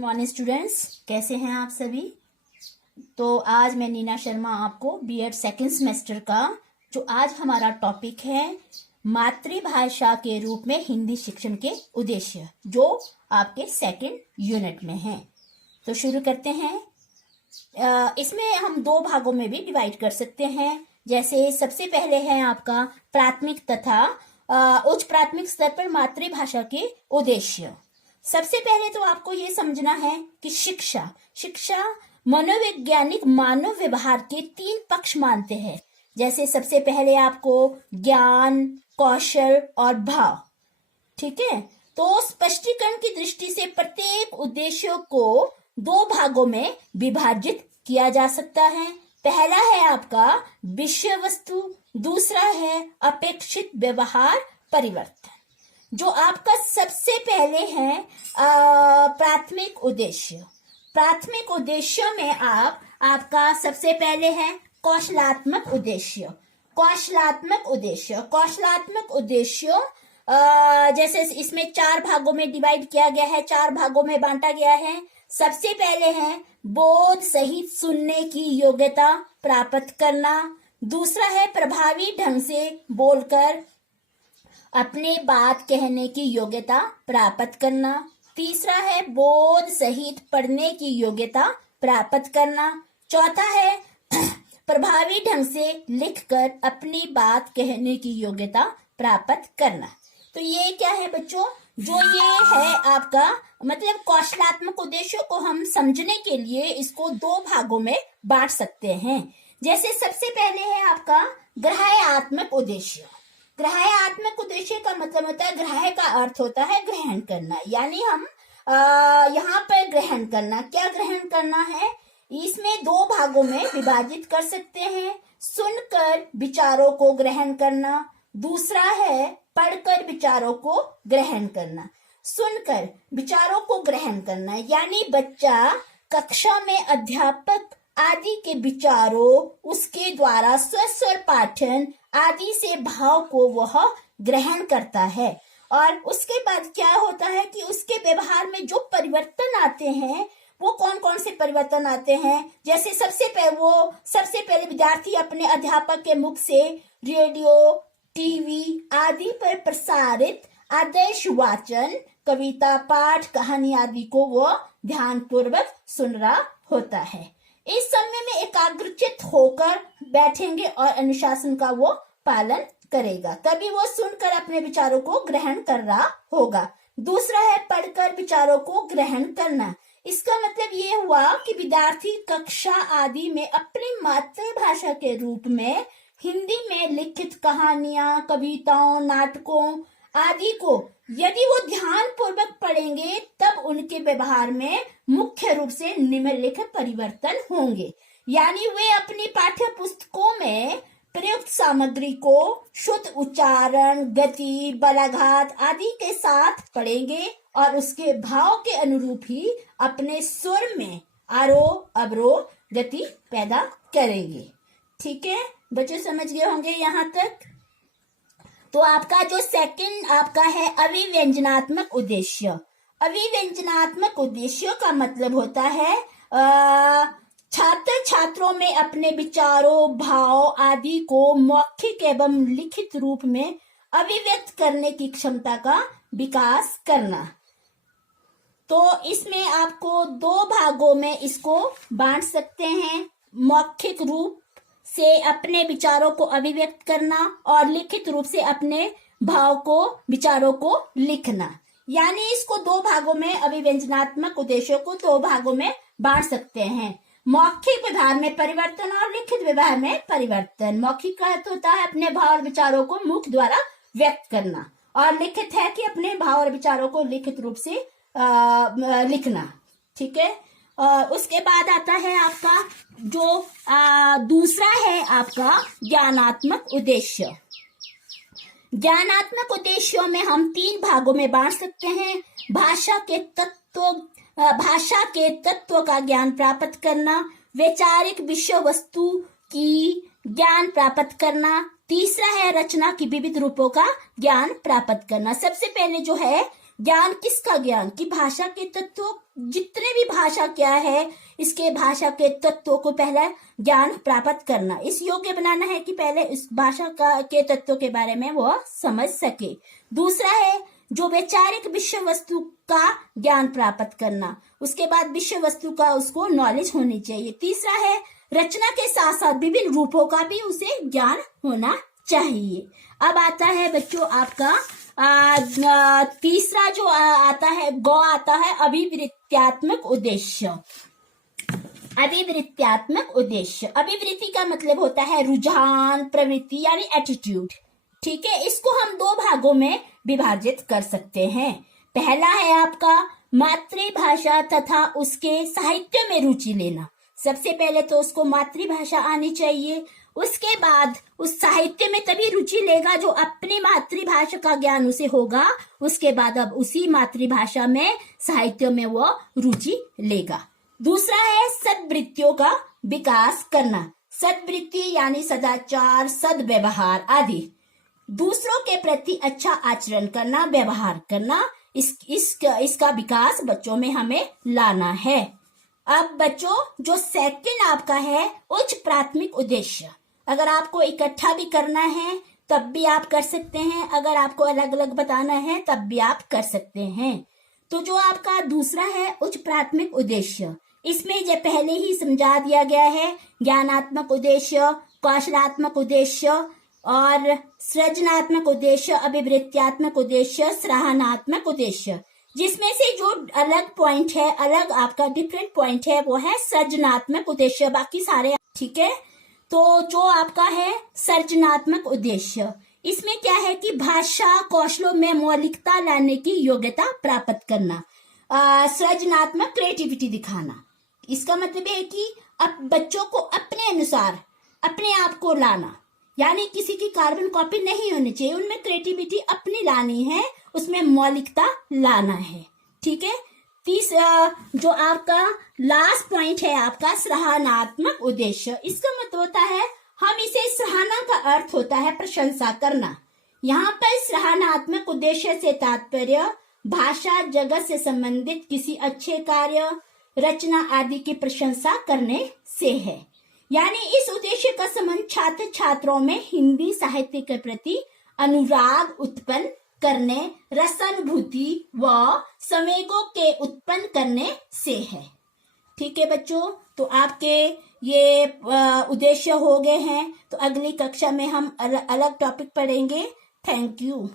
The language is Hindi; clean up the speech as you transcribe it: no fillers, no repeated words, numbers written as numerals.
मॉर्निंग स्टूडेंट्स, कैसे हैं आप सभी। तो आज मैं नीना शर्मा आपको बीएड सेकंड सेमेस्टर का जो आज हमारा टॉपिक है मातृभाषा के रूप में हिंदी शिक्षण के उद्देश्य, जो आपके सेकंड यूनिट में है। तो शुरू करते हैं। इसमें हम दो भागों में भी डिवाइड कर सकते हैं। जैसे सबसे पहले है आपका प्राथमिक तथा उच्च प्राथमिक स्तर पर मातृभाषा के उद्देश्य। सबसे पहले तो आपको ये समझना है कि शिक्षा मनोवैज्ञानिक मानव व्यवहार के तीन पक्ष मानते हैं। जैसे सबसे पहले आपको ज्ञान, कौशल और भाव, ठीक है। तो स्पष्टीकरण की दृष्टि से प्रत्येक उद्देश्यों को दो भागों में विभाजित किया जा सकता है। पहला है आपका विषय वस्तु, दूसरा है अपेक्षित व्यवहार परिवर्तन। जो आपका सबसे पहले है प्राथमिक उद्देश्य। प्राथमिक उद्देश्यों में आपका सबसे पहले है कौशलात्मक उद्देश्य। कौशलात्मक उद्देश्य जैसे इसमें चार भागों में डिवाइड किया गया है, चार भागों में बांटा गया है। सबसे पहले है बोध सहित सुनने की योग्यता प्राप्त करना। दूसरा है प्रभावी ढंग से बोलकर अपने बात कहने की योग्यता प्राप्त करना। तीसरा है बोध सहित पढ़ने की योग्यता प्राप्त करना। चौथा है प्रभावी ढंग से लिखकर अपनी बात कहने की योग्यता प्राप्त करना। तो ये क्या है बच्चों, जो ये है आपका मतलब कौशलात्मक उद्देश्यों को हम समझने के लिए इसको दो भागों में बांट सकते हैं। जैसे सबसे पहले है आपका ग्राह्यात्मक उद्देश्य। ग्राह्यात्मक उद्देश्य का मतलब होता है, ग्राह्य का अर्थ होता है ग्रहण करना, यानी हम यहाँ पर ग्रहण करना। क्या ग्रहण करना है, इसमें दो भागों में विभाजित कर सकते हैं। सुनकर विचारों को ग्रहण करना, दूसरा है पढ़कर विचारों को ग्रहण करना। सुनकर विचारों को ग्रहण करना यानी बच्चा कक्षा में अध्यापक आदि के विचारों, उसके द्वारा स्वर पाठन आदि से भाव को वह ग्रहण करता है। और उसके बाद क्या होता है कि उसके व्यवहार में जो परिवर्तन आते हैं वो कौन कौन से परिवर्तन आते हैं। जैसे सबसे पहले विद्यार्थी अपने अध्यापक के मुख से रेडियो, टीवी आदि पर प्रसारित आदर्श वाचन, कविता पाठ, कहानी आदि को वो ध्यान पूर्वक सुन रहा होता है। इस समय में एकाग्रचित होकर बैठेंगे और अनुशासन का वो पालन करेगा, तभी वो सुनकर अपने विचारों को ग्रहण कर रहा होगा। दूसरा है पढ़कर विचारों को ग्रहण करना। इसका मतलब ये हुआ कि विद्यार्थी कक्षा आदि में अपनी मातृभाषा के रूप में हिंदी में लिखित कहानियां, कविताओं, नाटकों आदि को यदि वो ध्यान पूर्वक पढ़ेंगे तब उनके व्यवहार में मुख्य रूप से निम्नलिखित परिवर्तन होंगे। यानी वे अपनी पाठ्य पुस्तकों में प्रयुक्त सामग्री को शुद्ध उच्चारण, गति, बलाघात आदि के साथ पढ़ेंगे और उसके भाव के अनुरूप ही अपने स्वर में आरोह अवरोह गति पैदा करेंगे। ठीक है बच्चे, समझ गए होंगे यहाँ तक। तो आपका जो सेकंड आपका है अभिव्यंजनात्मक उद्देश्य। अभिव्यंजनात्मक उद्देश्यों का मतलब होता है छात्र छात्रों में अपने विचारों, भाव आदि को मौखिक एवं लिखित रूप में अभिव्यक्त करने की क्षमता का विकास करना। तो इसमें आपको दो भागों में इसको बांट सकते हैं। मौखिक रूप से अपने विचारों को अभिव्यक्त करना और लिखित रूप से अपने भाव को, विचारों को लिखना। यानी इसको दो भागों में, अभिव्यंजनात्मक उद्देश्यों को दो भागों में बांट सकते हैं। मौखिक व्यवहार में परिवर्तन और लिखित व्यवहार में परिवर्तन। मौखिक का अर्थ होता है अपने भाव और विचारों को मुख द्वारा व्यक्त करना, और लिखित है कि अपने भाव और विचारों को लिखित रूप से लिखना। ठीक है। उसके बाद आता है आपका जो दूसरा है आपका ज्ञानात्मक उद्देश्य। ज्ञानात्मक उद्देश्यों में हम तीन भागों में बांट सकते हैं। भाषा के तत्व का ज्ञान प्राप्त करना, वैचारिक विषय वस्तु की ज्ञान प्राप्त करना, तीसरा है रचना की विविध रूपों का ज्ञान प्राप्त करना। सबसे पहले जो है ज्ञान किसका ज्ञान? कि भाषा के तत्वों, जितने भी भाषा क्या है इसके भाषा के तत्वों को पहले ज्ञान प्राप्त करना, इस योग्य बनाना है कि पहले इस भाषा के तत्वों के बारे में वो समझ सके। दूसरा है जो वैचारिक विषय वस्तु का ज्ञान प्राप्त करना, उसके बाद विषय वस्तु का उसको नॉलेज होनी चाहिए। तीसरा है रचना के साथ साथ विभिन्न रूपों का भी उसे ज्ञान होना चाहिए। अब आता है बच्चों आपका तीसरा जो आता है आता है अभिवृत्त्यात्मक उद्देश्य। अभिवृत्त्यात्मक उद्देश्य, अभिवृत्ति का मतलब होता है रुझान, प्रवृत्ति यानी एटीट्यूड। ठीक है, इसको हम दो भागों में विभाजित कर सकते हैं। पहला है आपका मातृभाषा तथा उसके साहित्य में रुचि लेना। सबसे पहले तो उसको मातृभाषा आनी चाहिए, उसके बाद उस साहित्य में तभी रुचि लेगा जो अपनी मातृभाषा का ज्ञान उसे होगा, उसके बाद अब उसी मातृभाषा में साहित्य में वो रुचि लेगा। दूसरा है सद्वृत्तियों का विकास करना। सद्वृत्ति यानी सदाचार, सद्व्यवहार आदि, दूसरों के प्रति अच्छा आचरण करना, व्यवहार करना, इसका विकास बच्चों में हमें लाना है। अब बच्चों जो सेकंड आपका है उच्च प्राथमिक उद्देश्य, अगर आपको इकट्ठा भी करना है तब भी आप कर सकते हैं, अगर आपको अलग अलग बताना है तब भी आप कर सकते हैं। तो जो आपका दूसरा है उच्च प्राथमिक उद्देश्य, इसमें जो पहले ही समझा दिया गया है ज्ञानात्मक उद्देश्य, कौशलात्मक उद्देश्य और सृजनात्मक उद्देश्य, अभिवृत्त्यात्मक उद्देश्य, सराहनात्मक उद्देश्य, जिसमें से जो अलग पॉइंट है, अलग आपका डिफरेंट पॉइंट है वो है सृजनात्मक उद्देश्य, बाकी सारे ठीक है। तो जो आपका है सृजनात्मक उद्देश्य, इसमें क्या है कि भाषा कौशलों में मौलिकता लाने की योग्यता प्राप्त करना, सृजनात्मक क्रिएटिविटी दिखाना। इसका मतलब है कि अब बच्चों को अपने अनुसार अपने आप को लाना, यानी किसी की कार्बन कॉपी नहीं होनी चाहिए, उनमें क्रिएटिविटी अपनी लानी है, उसमें मौलिकता लाना है। ठीक है, तीसरा जो आपका लास्ट पॉइंट है आपका सराहनात्मक उद्देश्य, इसका मतलब होता है हम इसे सराहना का अर्थ होता है प्रशंसा करना। यहाँ पर सराहनात्मक उद्देश्य से तात्पर्य भाषा जगत से संबंधित किसी अच्छे कार्य, रचना आदि की प्रशंसा करने से है। यानी इस उद्देश्य का संबंध छात्र छात्रों में हिंदी साहित्य के प्रति अनुराग उत्पन्न करने, रसानुभूति व संवेगों के उत्पन्न करने से है। ठीक है बच्चों, तो आपके ये उद्देश्य हो गए हैं। तो अगली कक्षा में हम अलग टॉपिक पढ़ेंगे। Thank you.